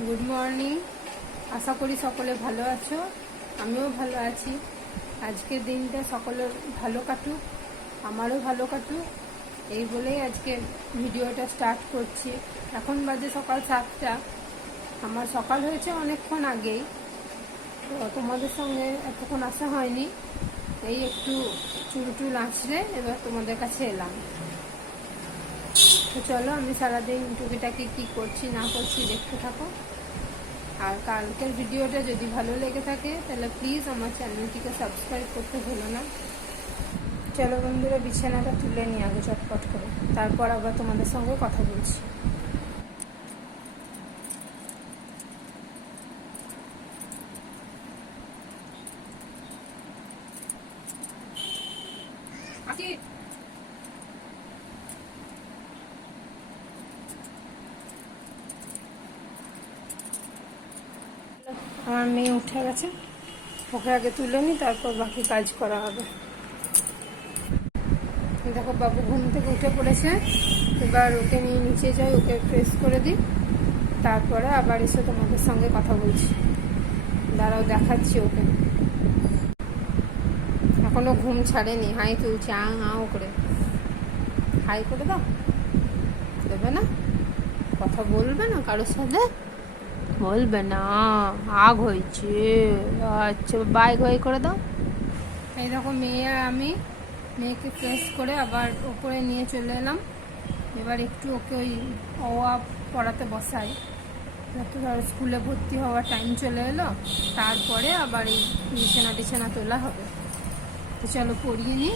Good morning. আশা করি সকলে ভালো আছো, আমিও ভালো আছি। আজকের দিনটা সকলের ভালো কাটুক, আমারও ভালো কাটুক, এই বলেই আজকে ভিডিওটা স্টার্ট করছি। এখন বাজে সকাল 7টা। আমার সকাল হয়েছে অনেকক্ষণ আগেই, তো তোমাদের সঙ্গে এতক্ষণ আসা হয়নি। এই একটু চুল আঁচড়ে এবার তোমাদের কাছে এলাম। তো চলো, আমি সারাদিন টুকিটাকি কী করছি না করছি দেখতে থাকো। আর কালকের ভিডিওটা যদি ভালো লেগে থাকে তাহলে প্লিজ আমার চ্যানেলটিকে সাবস্ক্রাইব করতে ভুলো না। চলো বন্ধুরা, বিছানাটা তুলে নিই আগে চটপট করে, তারপর আবার তোমাদের সঙ্গে কথা বলছি। আমার মেয়ে উঠে গেছে, ওকে আগে তুলে নিই, তারপর বাকি কাজ করা হবে। দেখো, বাবু ঘুম থেকে উঠে পড়েছে। এবার ওকে নিয়ে নিচে যাই, ওকে ফ্রেশ করে দিই, তারপরে আবার এসে তোমাদের সঙ্গে কথা বলছি। দাঁড়াও, দেখাচ্ছি ওকে। এখনো ঘুম ছাড়েনি, হাই তুলছে আং আও করে। হাই করে দাও, দেবে না? কথা বলবে না কারোর সাথে? বলবে না, আগ হয়েছে। আচ্ছা, বাই বাই করে দাও। এই দেখো, মেয়ে আর আমি মেয়েকে ফ্রেশ করে আবার ওপরে নিয়ে চলে এলাম। এবার একটু ওকে ওই অ পড়াতে বসাই, যত ধর স্কুলে ভর্তি হওয়ার টাইম চলে এলো, তারপরে আবার এই বিছানা তোলা হবে। তো চলো পড়িয়ে নিই,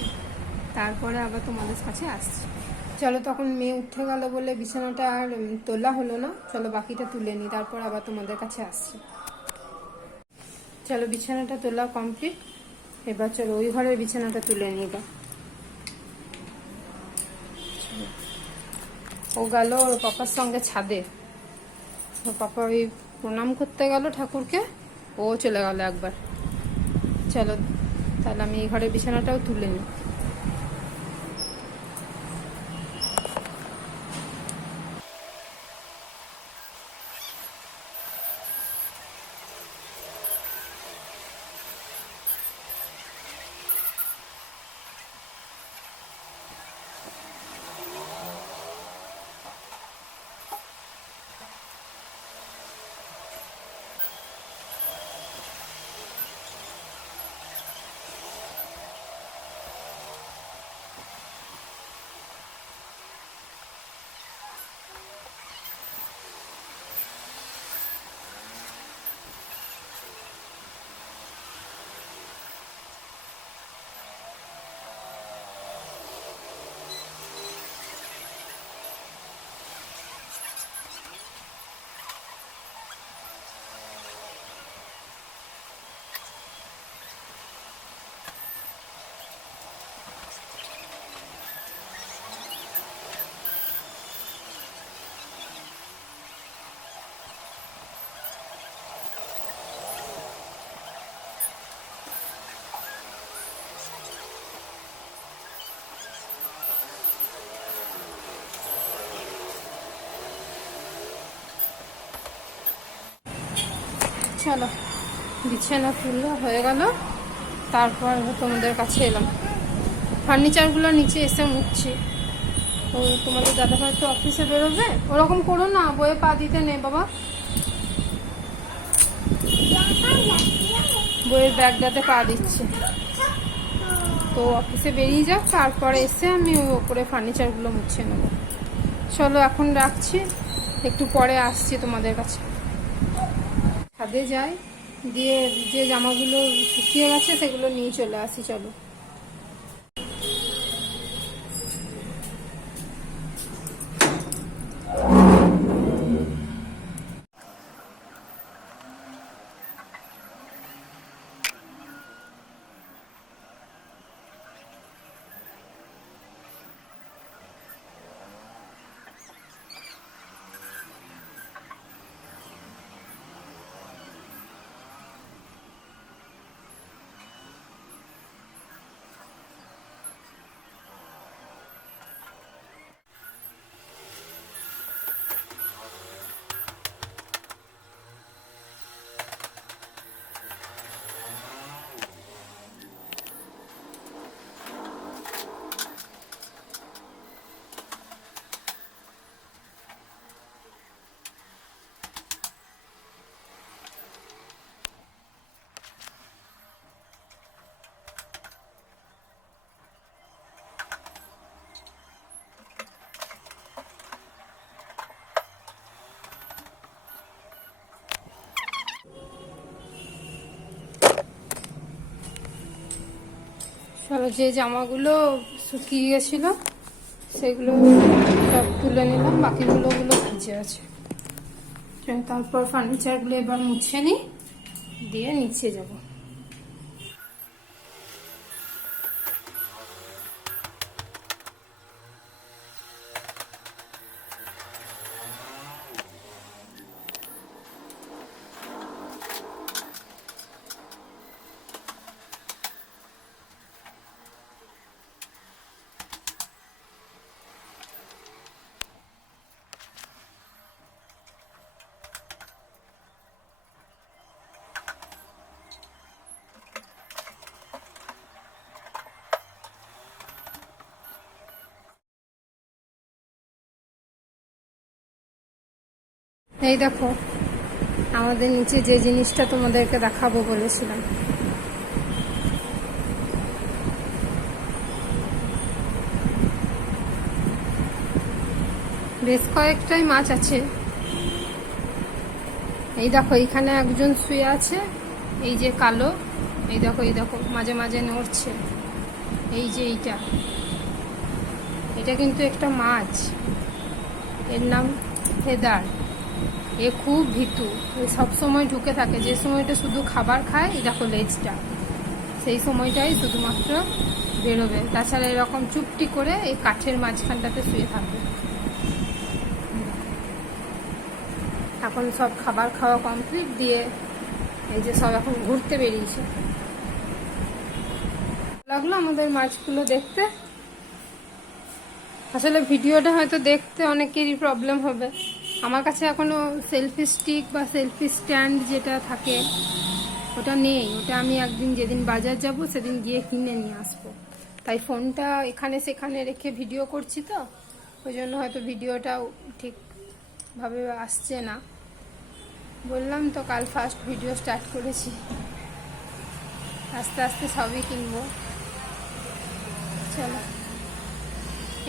তারপরে আবার তোমাদের কাছে আসছি। চলো, তখন মেয়ে উঠে গেল বলে বিছানাটা আর তোলা হলো না। চলো বাকিটা তুলে নিই, তারপর আবার তোমাদের কাছে আসছি। চলো, বিছানাটা তোলা কমপ্লিট। এবার চলো ওই ঘরের বিছানাটা তুলে নিই। ও গেল ওর পাপার সঙ্গে ছাদে। ওর পাপা ওই প্রণাম করতে গেল ঠাকুরকে, ও চলে গেল একবার। চলো তাহলে আমি এই ঘরের বিছানাটাও তুলে নিই। চলো, বিছানা তুলে হয়ে গেল, তারপর তোমাদের কাছে এলাম। ফার্নিচারগুলো নিচে এসে মুছছি। ও তোমাদের দাদাভাই তো অফিসে বেরোবে, ওরকম করো না, বইয়ে পা দিতে নেই বাবা। বইয়ের ব্যাগটাতে পা দিচ্ছে, তো অফিসে বেরিয়ে যাক, তারপরে এসে আমি ওই ওপরে ফার্নিচারগুলো মুছে নেব। চলো এখন রাখছি, একটু পরে আসছি তোমাদের কাছে। ছাদে যাই, দিয়ে যে জামাগুলো শুকিয়ে গেছে সেগুলো নিয়ে চলে আসি। চলো। যে জামাগুলো শুকিয়ে গেছিল সেগুলো সব তুলে নিলাম, বাকিগুলো ভিজে আছে। তারপর ফার্নিচারগুলো এবার মুছে নিই, দিয়ে নিচে যাব। এই দেখো আমাদের নিচে যে জিনিসটা তোমাদেরকে দেখাবো বলেছিলাম, বেশ কয়েকটাই মাছ আছে। এই দেখো এখানে একজন শুয়ে আছে, এই যে কালো, এই দেখো মাঝে মাঝে নড়ছে। এই যে এটা কিন্তু একটা মাছ, এর নাম ফেদার। এ খুব ভীতু, সব সময় ঢুকে থাকে। যে সময়টা শুধু খাবার খায়, এই দেখো লেজটা, সেই সময়টাই শুধুমাত্র বেরোবে। তাছাড়া এরকম চুপটি করে এই কাঠের মাঝখানটাতে শুয়ে থাকবে। এখন সব খাবার খাওয়া কমপ্লিট দিয়ে এই যে সব এখন ঘুরতে বেরিয়েছে। লাগলো আমাদের মাছগুলো দেখতে। আসলে ভিডিওটা হয়তো দেখতে অনেকেরই প্রবলেম হবে। আমার কাছে এখনো সেলফি স্টিক বা সেলফি স্ট্যান্ড যেটা থাকে ওটা নেই। ওটা আমি একদিন যেদিন বাজার যাব সেদিন গিয়ে কিনে নিয়ে আসবো। তাই ফোনটা এখানে সেখানে রেখে ভিডিও করছি, তো ওই জন্য হয়তো ভিডিওটাও ঠিকভাবে আসছে না। বললাম তো কাল ফার্স্ট ভিডিও স্টার্ট করেছি, আস্তে আস্তে সবই কিনবো। চলো,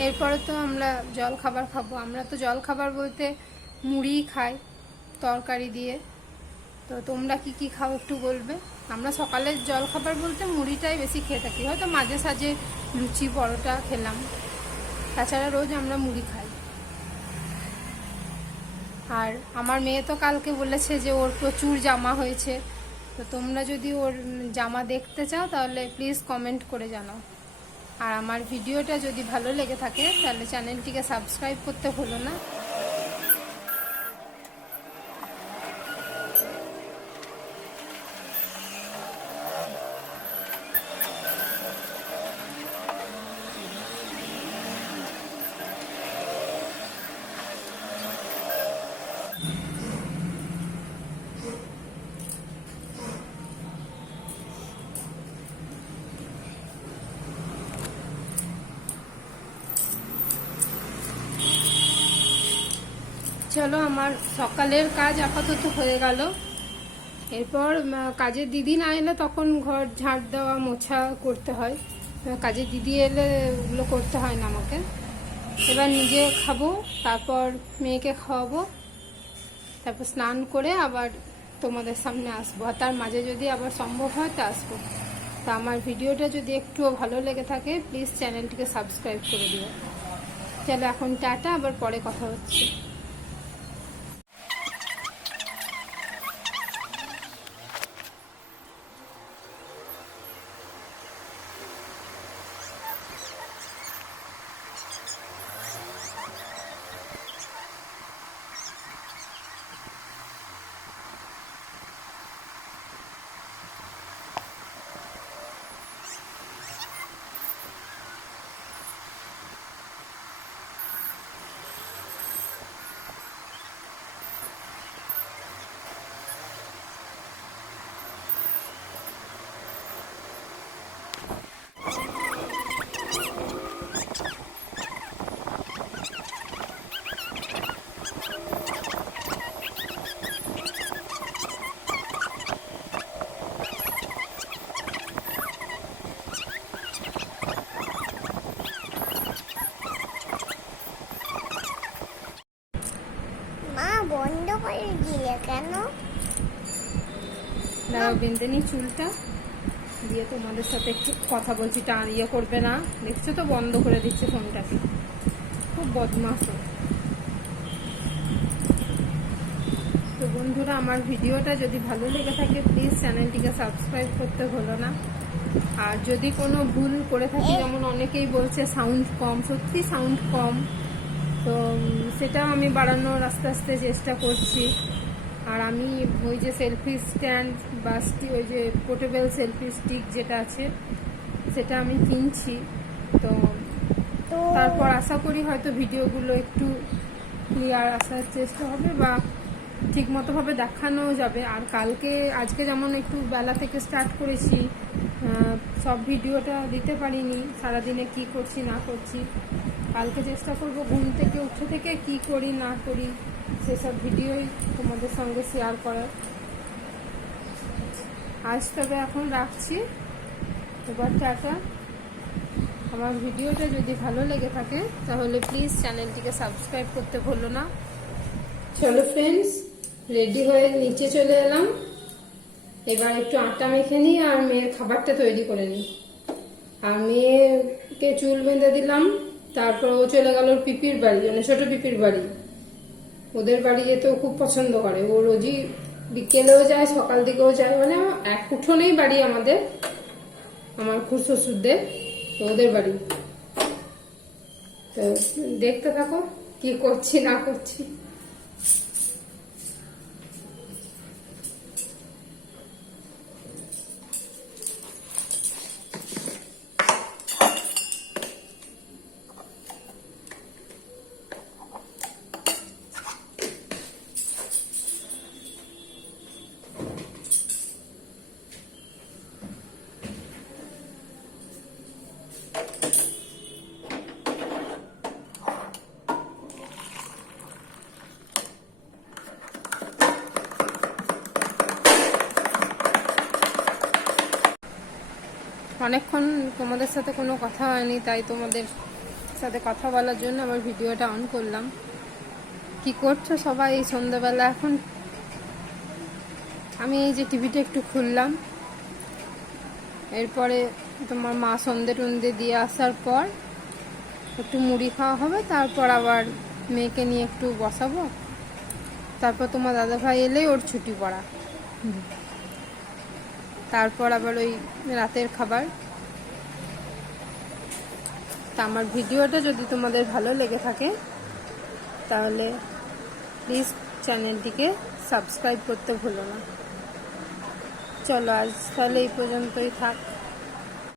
এরপরে তো আমরা জল খাবার খাবো। আমরা তো জল খাবার বলতে মুড়ি খাই তরকারি দিয়ে। তো তোমরা কি কি খাও একটু বলবে। আমরা সকালের জল খাবার বলতে মুড়িটাই বেশি খেয়ে থাকি, হয়তো মাঝে সাঝে লুচি পরোটা খেলাম, তাছাড়া রোজ আমরা মুড়ি খাই। আর আমার মেয়ে তো কালকে বলেছে যে ওর প্রচুর জামা হয়েছে। তো তোমরা যদি ওর জামা দেখতে চাও তাহলে প্লিজ কমেন্ট করে জানাও। আর আমার ভিডিওটা যদি ভালো লেগে থাকে তাহলে চ্যানেলটিকে সাবস্ক্রাইব করতে ভুলো না। চলো, আমার সকালের কাজ আপাতত হয়ে গেল। এরপর কাজের দিদি না এলে তখন ঘর ঝাড় দেওয়া মোছা করতে হয়। কাজের দিদি এলে ওগুলো করতে হয় না আমাকে। এবার নিজে খাবো, তারপর মেয়েকে খাওয়াবো, তারপর স্নান করে আবার তোমাদের সামনে আসবো। আর তার মাঝে যদি আবার সম্ভব হয় তা আসবো। তা আমার ভিডিওটা যদি একটুও ভালো লেগে থাকে প্লিজ চ্যানেলটিকে সাবস্ক্রাইব করে দিও। চলো এখন টাটা, আবার পরে কথা হচ্ছে। বন্ধ করে দিলে কেন? দাঁড়াও, বেঁধে নি চুলটা। দিয়ে তোমাদের সাথে একটু কথা বলছি। ইয়ে করবে না, দেখছো তো বন্ধ করে দিচ্ছে ফোনটাকে, খুব বদমাশ ও। তো বন্ধুরা, আমার ভিডিওটা যদি ভালো লেগে থাকে প্লিজ চ্যানেলটিকে সাবস্ক্রাইব করতে ভুলো না। আর যদি কোনো ভুল করে থাকি, যেমন অনেকেই বলছে সাউন্ড কম, সত্যি সাউন্ড কম, তো সেটাও আমি বাড়ানোর আস্তে আস্তে চেষ্টা করছি। আর আমি ওই যে সেলফি স্ট্যান্ড বা ওই যে পোর্টেবল সেলফি স্টিক যেটা আছে সেটা আমি কিনছি। তো তারপর আশা করি হয়তো ভিডিওগুলো একটু ক্লিয়ার আসার চেষ্টা হবে বা ঠিক মতোভাবে দেখানো যাবে। আর আজকে যেমন একটু বেলা থেকে স্টার্ট করেছি, সব ভিডিওটা দিতে পারিনি, সারাদিনে কি করছি না করছি। কালকে চেষ্টা করব ঘুম থেকে উঠে থেকে কি করি না করি সেসব ভিডিওই তোমাদের সঙ্গে শেয়ার করার। আজ তবে এখন রাখছি, এবার টাটা। আমার ভিডিওটা যদি ভালো লেগে থাকে তাহলে প্লিজ চ্যানেলটিকে সাবস্ক্রাইব করতে ভুলো না। চলো ফ্রেন্ডস, রেডি হয়ে নিচে চলে এলাম। এবার একটু আটা মেখে নিই আর মেয়ের খাবারটা তৈরি করে নিই। আর মেয়েকে চুল বেঁধে দিলাম, তারপর ও চলে গেল ওর পিপির বাড়ি, মানে ছোট পিপির বাড়ি। ওদের বাড়ি যেতেও খুব পছন্দ করে, ও রোজই বিকেলেও যায় সকাল দিকেও যায়, মানে এক উঠোনেই বাড়ি আমাদের, আমার খুব শ্বশুরদের, তো ওদের বাড়ি। তো দেখতে থাকো কি করছি না করছি। অনেকক্ষণ তোমাদের সাথে কোনো কথা হয়নি, তাই তোমাদের সাথে কথা বলার জন্য আবার ভিডিওটা অন করলাম। কি করছো সবাই এই সন্ধ্যাবেলা? এখন আমি এই যে টিভিটা একটু খুললাম, এরপরে তোমার মা সন্ধে টন্ধে দিয়ে আসার পর একটু মুড়ি খাওয়া হবে, তারপর আবার মেয়েকে নিয়ে একটু বসাবো, তারপর তোমার দাদাভাই এলেই ওর ছুটি পড়া, তারপর আবার ওই রাতের খাবার। তা আমার ভিডিওটা যদি তোমাদের ভালো লেগে থাকে তাহলে প্লিজ চ্যানেলটিকে সাবস্ক্রাইব করতে ভুলো না। চলো আজ তাহলে এই পর্যন্তই থাক।